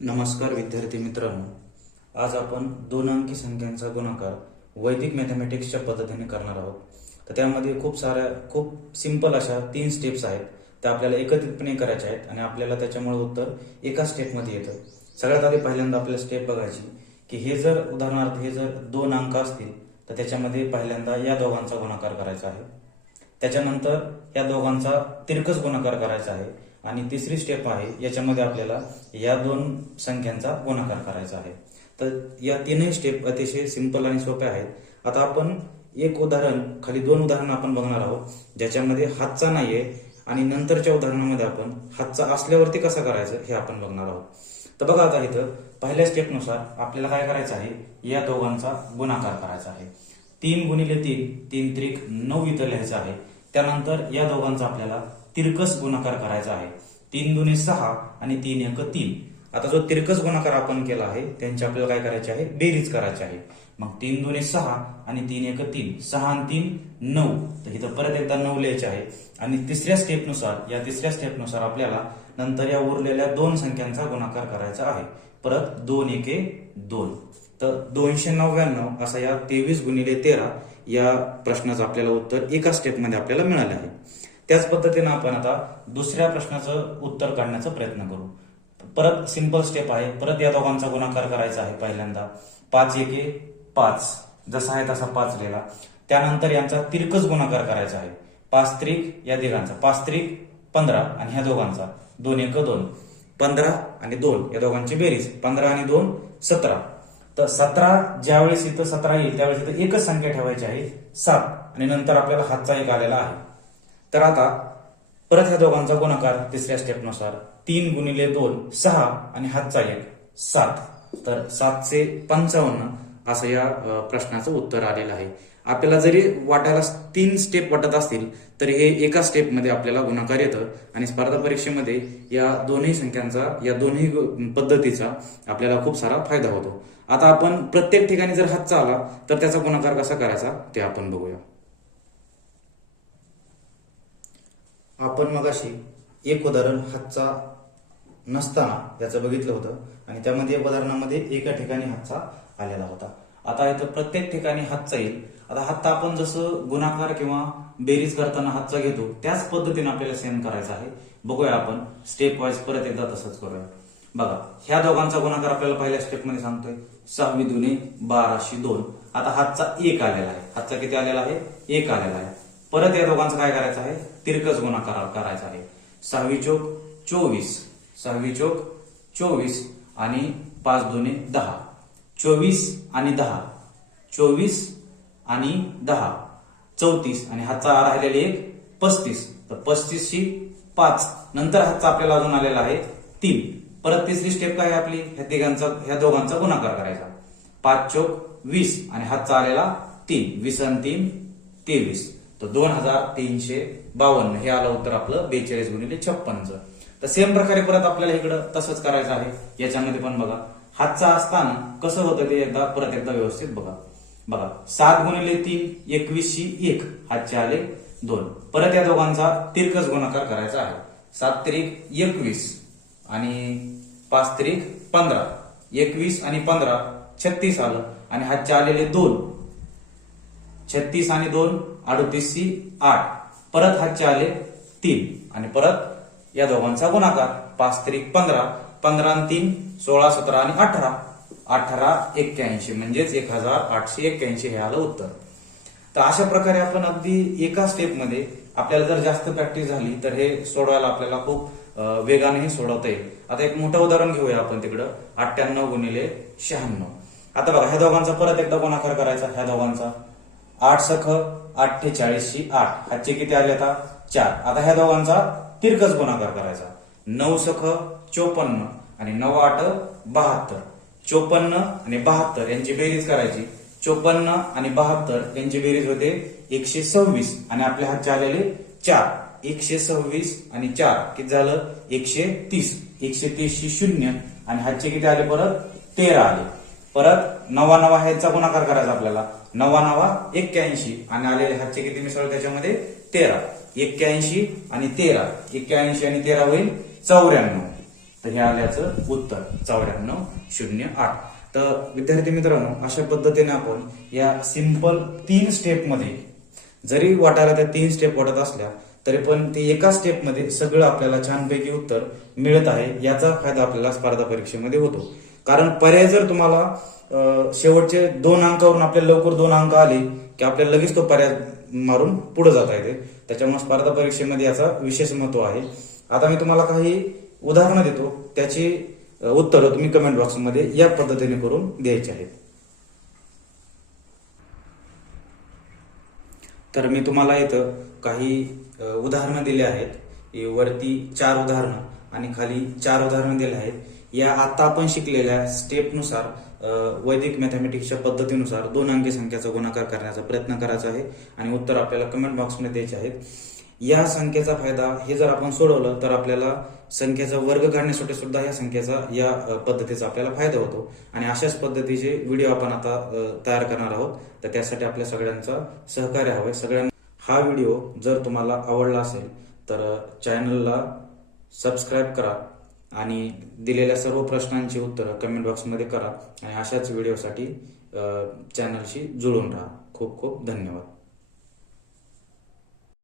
नमस्कार विद्यार्थी मित्रांनो. आज आपण दोन अंकी संख्यांचा गुणाकार वैदिक मॅथमॅटिक्सच्या पद्धतीने करणार आहोत. तर त्यामध्ये खूप साऱ्या खूप सिंपल अशा तीन स्टेप्स आहेत. त्या आपल्याला एकत्रितपणे करायच्या आहेत आणि आपल्याला त्याच्यामुळे उत्तर एका स्टेपमध्ये येतं. सगळ्यात आधी पहिल्यांदा आपल्याला स्टेप बघायची की हे जर उदाहरणार्थ हे जर दोन अंक असतील तर त्याच्यामध्ये पहिल्यांदा या दोघांचा गुणाकार करायचा आहे. त्याच्यानंतर या दोघांचा तिरकस गुणाकार करायचा आहे. आणि तिसरी स्टेप आहे याच्यामध्ये आपल्याला या दोन संख्यांचा गुणाकार करायचा आहे. तर या तीनही स्टेप अतिशय सिंपल आणि सोप्या आहेत. आता आपण एक उदाहरण खाली दोन उदाहरण आपण बघणार आहोत ज्याच्यामध्ये हातचा नाहीये आणि नंतरच्या उदाहरणामध्ये आपण हातचा असल्यावरती कसा करायचं हे आपण बघणार आहोत. तर बघा आता इथं पहिल्या स्टेपनुसार आपल्याला काय करायचं आहे? या दोघांचा गुणाकार करायचा आहे. तीन गुणिले तीन तीन त्रिक नऊ इथं लिहायचं आहे. त्यानंतर या दोघांचा आपल्याला तिरकस गुणाकार करायचा आहे. तीन दुने सहा आणि तीन एक तीन. आता जो तिरकस गुणाकार आपण केला आहे त्यांची आपल्याला काय करायचे आहे? बेरीज करायची आहे. मग तीन दुने सहा आणि तीन एक तीन. सहा आणि तीन नऊ. तर इथं परत एकदा नऊ लिहायचे आहे. आणि तिसऱ्या स्टेपनुसार या तिसऱ्या स्टेपनुसार आपल्याला नंतर या उरलेल्या दोन संख्यांचा गुणाकार करायचा आहे. परत दोन एके दोन. तर दोनशे नव्याण्णव असा या तेवीस गुणिले तेरा या प्रश्नाचं आपल्याला उत्तर एका स्टेपमध्ये आपल्याला मिळालं आहे. त्याच पद्धतीनं आपण आता दुसऱ्या प्रश्नाचं उत्तर काढण्याचा प्रयत्न करू. परत सिंपल स्टेप आहे. परत या दोघांचा गुणाकार करायचा आहे पहिल्यांदा. पाच एके पाच. जसा आहे तसा पाच लिहिला. त्यानंतर यांचा तिरकस गुणाकार करायचा आहे. पाच त्रिक या दिघांचा पाच त्रिक पंधरा आणि ह्या दोघांचा. दोन एक दोन. पंधरा आणि दोन. या दोघांची बेरीज. पंधरा आणि दोन सतरा. तर सतरा ज्यावेळेस इथं सतरा येईल त्यावेळेस इथं एकच संख्या ठेवायची आहे. सात. आणि नंतर आपल्याला हातचा एक आलेला आहे. तर आता परत ह्या दोघांचा गुणाकार तिसऱ्या स्टेपनुसार तीन गुणिले दोन सहा आणि हातचा एक सात. तर सातशे पंचावन्न असं या प्रश्नाचं उत्तर आलेलं आहे. आपल्याला जरी वाटायला तीन स्टेप वाटत असतील तरी हे एका स्टेपमध्ये आपल्याला गुणाकार येतं आणि स्पर्धा परीक्षेमध्ये या दोन्ही संख्यांचा या दोन्ही पद्धतीचा आपल्याला खूप सारा फायदा होतो. आता आपण प्रत्येक ठिकाणी जर हातचा आला तर त्याचा गुणाकार कसा करायचा ते आपण बघूया. आपण मगाशी एक उदाहरण हातचा नसताना याचं बघितलं होतं आणि त्यामध्ये उदाहरणामध्ये एका ठिकाणी हातचा आलेला होता. आता इथं प्रत्येक ठिकाणी हातचा येईल. आता हात आपण जसं गुणाकार किंवा बेरीज करताना हातचा घेतो त्याच पद्धतीने आपल्याला सेंड करायचा आहे. बघूया आपण. स्टेप वाईज परत एकदा तसंच करूया. बघा ह्या दोघांचा गुणाकार आपल्याला पहिल्या स्टेपमध्ये सांगतोय. सहावी दुने बाराशे दोन. आता हातचा एक आलेला आहे. हातचा किती आलेला आहे? एक आलेला आहे. परत या दोघांचं काय करायचं आहे? तिरकस गुणाकार करायचा आहे. सहावी चोक चोवीस. सहावी चोक चोवीस आणि पाच दोने दहा. चोवीस आणि दहा. चोवीस आणि दहा. चौतीस आणि हातचा राहिलेले एक पस्तीस. तर पस्तीसशी पाच. नंतर हातचा आपल्याला अजून आलेला आहे तीन. परत तिसरी स्टेप काय आहे आपली? ह्या तिघांचा ह्या दोघांचा गुणाकार करायचा. पाच चोक वीस आणि हातचा आलेला तीन. वीस आणि तीन तेवीस. तर दोन हजार तीनशे बावन्न हे आलं उत्तर आपलं बेचाळीस गुणिले छप्पनचं. तर सेम प्रकारे परत आपल्याला इकडं तसंच करायचं आहे. याच्यामध्ये पण बघा हातचा असताना कसं होतं ते एकदा परत एकदा व्यवस्थित बघा. बघा सात गुणिले तीन एकवीसशी एक. हातचे आले दोन. परत या दोघांचा तिरकस गुणाकार करायचा आहे. सात त्रिक एकवीस आणि पाच त्रिक पंधरा. एकवीस आणि पंधरा छत्तीस आलं आणि हातचे आलेले दोन. छत्तीस आणि दोन अडतीसशी आठ. परत हातचे आले तीन. आणि परत या दोघांचा गुणाकार. पाच त्रिक पंधरा. पंधरा आणि तीन सोळा सतरा आणि अठरा. अठरा एक्क्याऐंशी. म्हणजेच एक हजार आठशे एक्क्याऐंशी हे आलं उत्तर. तर अशा प्रकारे आपण अगदी एका स्टेपमध्ये आपल्याला जर जास्त प्रॅक्टिस झाली तर हे सोडवायला आपल्याला खूप वेगानेही सोडवता येईल. आता एक मोठं उदाहरण घेऊया आपण तिकडं. अठ्ठ्याण्णव गुणिले शहाण्णव. आता बघा ह्या दोघांचा परत एकदा गुणाकार करायचा. ह्या दोघांचा. आठ सख अठ्ठेचाळीसशी आठ. हातचे किती आले आता? चार. आता ह्या दोघांचा तिरकस गुणाकार करायचा. नऊ सख चोपन्न आणि नऊ आठ बहात्तर. चोपन्न आणि बहात्तर यांची बेरीज करायची. चोपन्न आणि बहात्तर यांची बेरीज होते एकशे सव्वीस आणि आपल्या हातचे आलेले चार. एकशे सव्वीस आणि चार. किती झालं? एकशे तीस. एकशे तीसशे शून्य. आणि हातचे किती आले परत? तेरा आले. परत नवा नवा ह्याचा गुणाकार करायचा आपल्याला. नवा नवा एक्क्याऐंशी. आणि आलेले हातचे किती मिसळ त्याच्यामध्ये? तेरा. एक्क्याऐंशी आणि तेरा. एक्क्याऐंशी आणि तेरा होईल चौऱ्याण्णव. तर हे आल्याचं उत्तर. चौऱ्याण्णव शून्य आठ. तर विद्यार्थी मित्रांनो अशा पद्धतीने आपण या सिंपल तीन स्टेपमध्ये जरी वाटायला त्या तीन स्टेप वाटत असल्या तरी पण ते एका स्टेपमध्ये सगळं आपल्याला छानपैकी उत्तर मिळत आहे. याचा फायदा आपल्याला स्पर्धा परीक्षेमध्ये होतो. कारण पर्याय जर तुम्हाला शेवटचे दोन अंकावरून आपल्याला लवकर दोन अंक आले की आपल्याला लगेच तो पर्याय मारून पुढे जाता येते. त्याच्यामुळे स्पर्धा परीक्षेमध्ये याचा विशेष महत्त्व आहे. आता मी तुम्हाला काही उदाहरणं देतो. त्याची उत्तरं तुम्ही कमेंट बॉक्समध्ये या पद्धतीने करून द्यायची आहेत. तर मी तुम्हाला इथं काही उदाहरणं दिली आहेत. वरती चार उदाहरणं आणि खाली चार उदाहरणं दिली आहेत. या आता आपण शिकलेल्या स्टेपनुसार वैदिक मॅथमॅटिक्सच्या पद्धतीनुसार दोन अंकी संख्याचा गुणाकार करण्याचा प्रयत्न करायचा आहे आणि उत्तर आपल्याला कमेंट बॉक्समध्ये द्यायचे आहेत. या संख्येचा फायदा हे जर आपण सोडवलं तर आपल्याला संख्येचा वर्ग काढण्यासाठी सुद्धा या संख्येचा या पद्धतीचा आपल्याला फायदा होतो. आणि अशाच पद्धतीचे व्हिडिओ आपण आता तयार करणार आहोत. तर त्यासाठी आपल्या सगळ्यांचा सहकार्य हवं सगळ्यांना हा व्हिडिओ जर तुम्हाला आवडला असेल तर चॅनलला सबस्क्राईब करा. आणि दिलेल्या सर्व प्रश्नांची उत्तरं कमेंट बॉक्समध्ये करा आणि अशाच व्हिडिओसाठी चॅनलशी जुळून राहा. खूप खूप धन्यवाद.